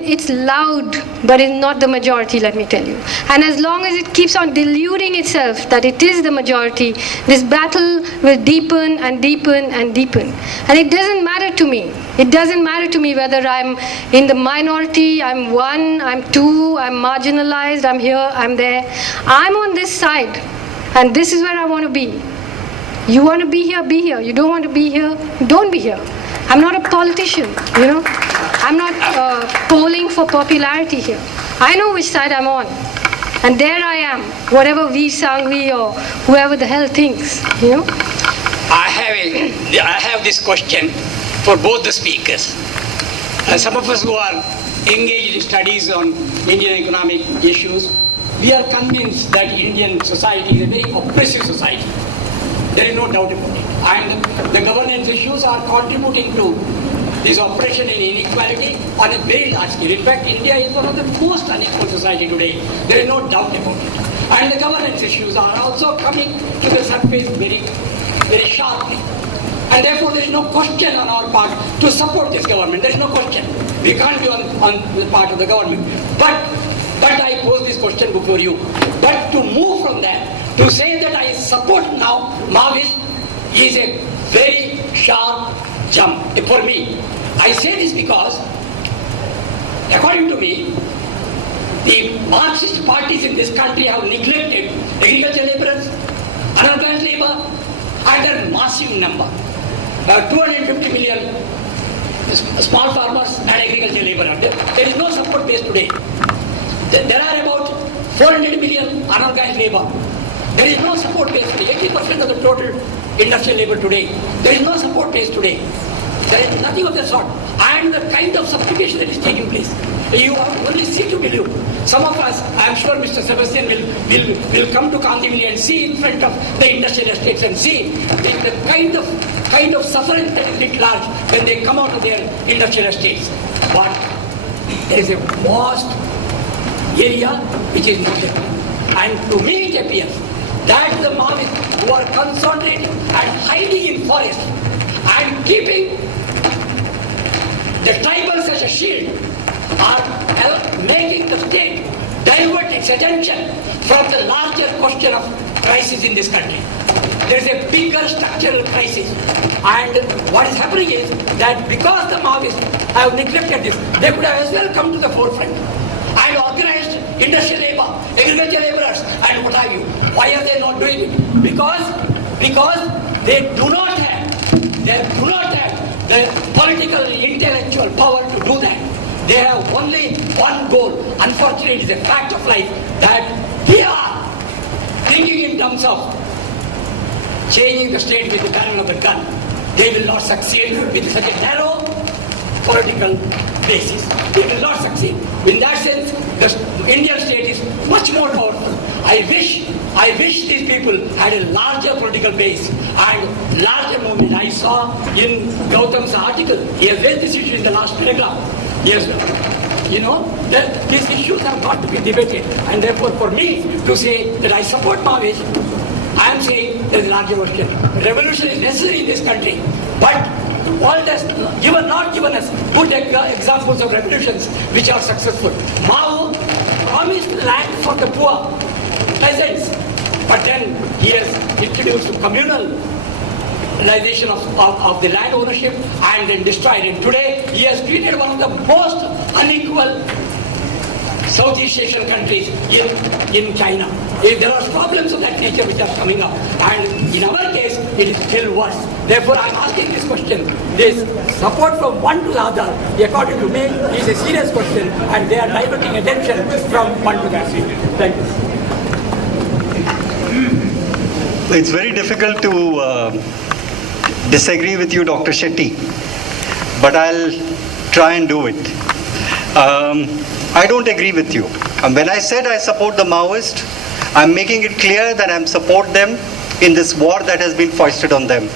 opinion, it's loud, but it's not the majority, let me tell you. And as long as it keeps on deluding itself that it is the majority, this battle will deepen and deepen and deepen. And it doesn't matter to me. It doesn't matter to me whether I'm in the minority, I'm one, I'm two, I'm marginalized, I'm here, I'm there. I'm on this side, and this is where I want to be. You want to be here, be here. You don't want to be here, don't be here. I'm not a politician, you know. I'm not polling for popularity here. I know which side I'm on. And there I am, whatever we Sangvi or whoever the hell thinks, you know. I have this question for both the speakers. Some of us who are engaged in studies on Indian economic issues, we are convinced that Indian society is a very oppressive society. There is no doubt about it. And the governance issues are contributing to this oppression and inequality on a very large scale. In fact, India is one of the most unequal society today. There is no doubt about it. And the governance issues are also coming to the surface very, very sharply. And therefore, there is no question on our part to support this government. There is no question. We can't be on the part of the government. But I pose this question before you. But to move from that, to say that I support now Maoist is a very sharp jump for me. I say this because, according to me, the Marxist parties in this country have neglected agricultural laborers, unorganized labor, and a massive number. 250 million small farmers and agricultural laborers. There is no support base today. There are about 400 million unorganized labor. There is no support base today. 80% of the total industrial labor today. There is no support base today. There is nothing of that sort. And the kind of subjugation that is taking place. You only see to believe. Some of us, I am sure Mr. Sebastian will come to Kandivali and see in front of the industrial estates and see the kind of suffering that is writ large when they come out of their industrial estates. But there is a vast area which is not there. And to me it appears that the Maoists who are concentrating and hiding in forests and keeping the tribals as a shield are making the state divert its attention from the larger question of crisis in this country. There is a bigger structural crisis, and what is happening is that because the Maoists have neglected this, they could have as well come to the forefront and organized industrial labor, agricultural laborers, and what have you. Why are they not doing it? Because they do not have the political and intellectual power to do that. They have only one goal. Unfortunately, it is a fact of life that they are thinking in terms of changing the state with the barrel of the gun. They will not succeed with such a narrow political basis. They will not succeed. In that sense, the Indian state is much more powerful. I wish these people had a larger political base and larger movement. I saw in Gautam's article, he has raised this issue in the last paragraph. Yes, you know, that these issues have got to be debated. And therefore, for me to say that I support Maoist, I am saying there is a larger question. Revolution is necessary in this country, but the world has not given us good examples of revolutions which are successful. Mao promised land for the poor peasants, but then he has introduced communal realization of the land ownership and then destroyed it. Today, he has created one of the most unequal Southeast Asian countries in China. There are problems of that nature which are coming up, and in our case, it is still worse. Therefore, I am asking this question. This support from one to the other, according to me, is a serious question, and they are diverting attention from one to the other. Thank you. It's very difficult to disagree with you, Dr. Shetty, but I'll try and do it. I don't agree with you. And when I said I support the Maoist, I'm making it clear that I support them in this war that has been foisted on them.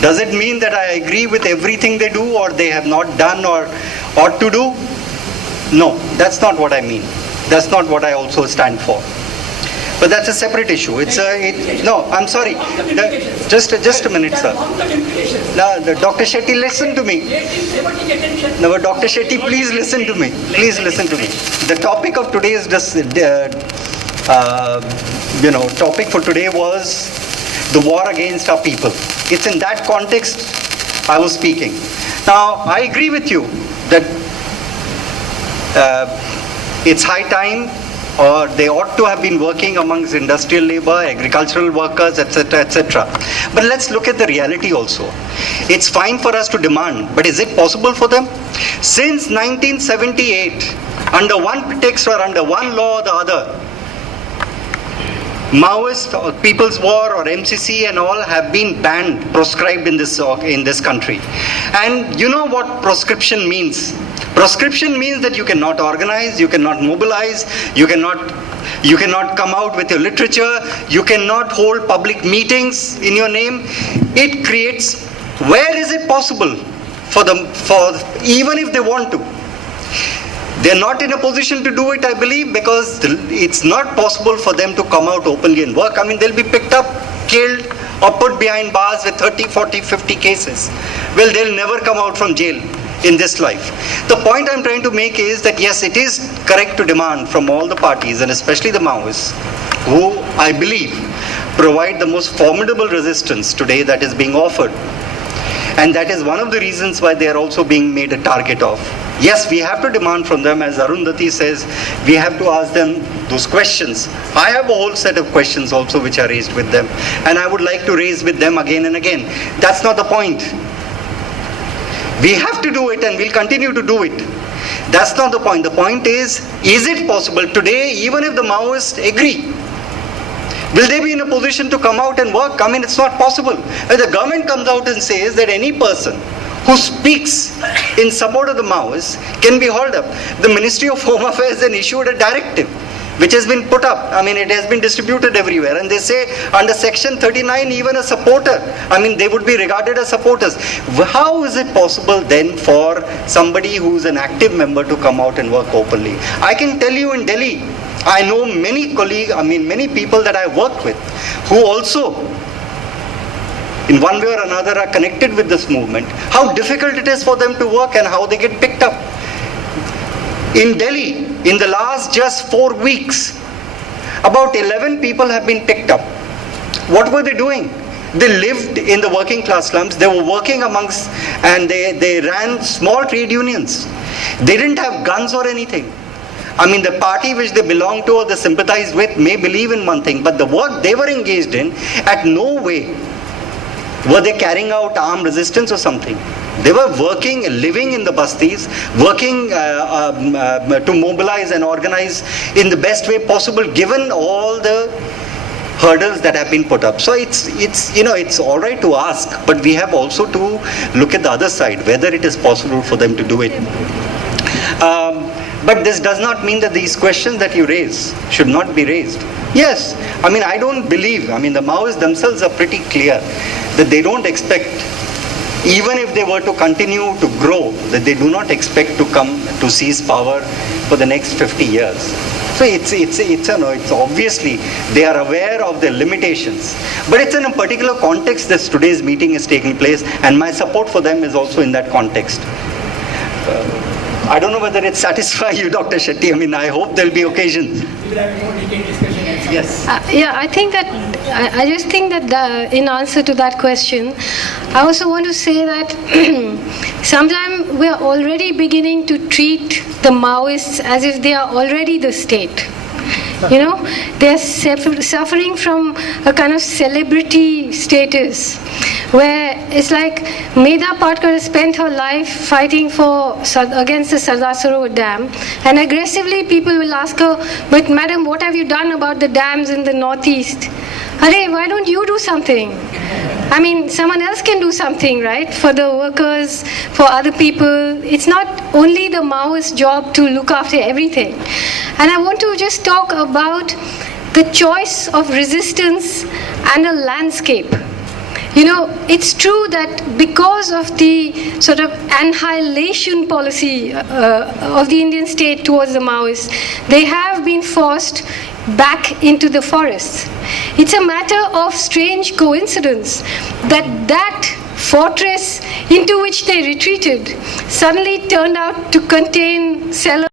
Does it mean that I agree with everything they do or they have not done or ought to do? No, that's not what I mean. That's not what I also stand for. But that's a separate issue. No, I'm sorry. Just a minute, sir. No, Dr. Shetty, listen to me. No, but Dr. Shetty, please listen to me. Please listen to me. The topic of today is just, topic for today was the war against our people. It's in that context I was speaking. Now, I agree with you that it's high time, or they ought to have been working amongst industrial labor, agricultural workers, etc., etc. But let's look at the reality also. It's fine for us to demand, but is it possible for them? Since 1978, under one pretext or under one law or the other, Maoist or People's War or MCC and all have been banned, proscribed in this country. And you know what proscription means? Proscription means that you cannot organize, you cannot mobilize, you cannot come out with your literature, you cannot hold public meetings in your name. It creates, where is it possible for them, even if they want to? They're not in a position to do it, I believe, because it's not possible for them to come out openly and work. I mean, they'll be picked up, killed, or put behind bars with 30, 40, 50 cases. Well, they'll never come out from jail in this life. The point I'm trying to make is that yes, it is correct to demand from all the parties, and especially the Maoists, who I believe provide the most formidable resistance today that is being offered. And that is one of the reasons why they are also being made a target of. Yes, we have to demand from them, as Arundhati says, we have to ask them those questions. I have a whole set of questions also which are raised with them, and I would like to raise with them again and again. That's not the point. We have to do it, and we'll continue to do it. That's not the point. The point is it possible today, even if the Maoists agree? Will they be in a position to come out and work? I mean, it's not possible. If the government comes out and says that any person who speaks in support of the Maoists can be hauled up, the Ministry of Home Affairs then issued a directive which has been put up. I mean, it has been distributed everywhere. And they say under Section 39, even a supporter, I mean, they would be regarded as supporters. How is it possible then for somebody who's an active member to come out and work openly? I can tell you in Delhi, I know many colleagues, many people that I work with who also, in one way or another, are connected with this movement, how difficult it is for them to work and how they get picked up. In Delhi, in the last just 4 weeks, about 11 people have been picked up. What were they doing? They lived in the working class slums. They were working amongst, and they ran small trade unions. They didn't have guns or anything. I mean, the party which they belong to or they sympathize with may believe in one thing, but the work they were engaged in, at no way were they carrying out armed resistance or something. They were working, living in the bastis, working to mobilize and organize in the best way possible, given all the hurdles that have been put up. So it's all right to ask, but we have also to look at the other side, whether it is possible for them to do it. But this does not mean that these questions that you raise should not be raised. Yes, I don't believe, the Maoists themselves are pretty clear that they don't expect, even if they were to continue to grow, that they do not expect to come to seize power for the next 50 years. So it's obviously they are aware of their limitations, but it's in a particular context that today's meeting is taking place, and my support for them is also in that context. I don't know whether it satisfies you, Dr. Shetty. I hope there'll be occasions. We will have a more detailed discussion next week. Yes. I just think that in answer to that question, I also want to say that sometimes we are already beginning to treat the Maoists as if they are already the state. They're suffering from a kind of celebrity status where it's like Medha Patkar has spent her life fighting against the Sardar Sarovar Dam, and aggressively people will ask her, but madam, what have you done about the dams in the northeast? Arey, why don't you do something? Someone else can do something, right? For the workers, for other people. It's not only the Maoist job to look after everything. And I want to just talk about the choice of resistance and a landscape. It's true that because of the sort of annihilation policy of the Indian state towards the Maoists, they have been forced back into the forests. It's a matter of strange coincidence that fortress into which they retreated suddenly turned out to contain cellars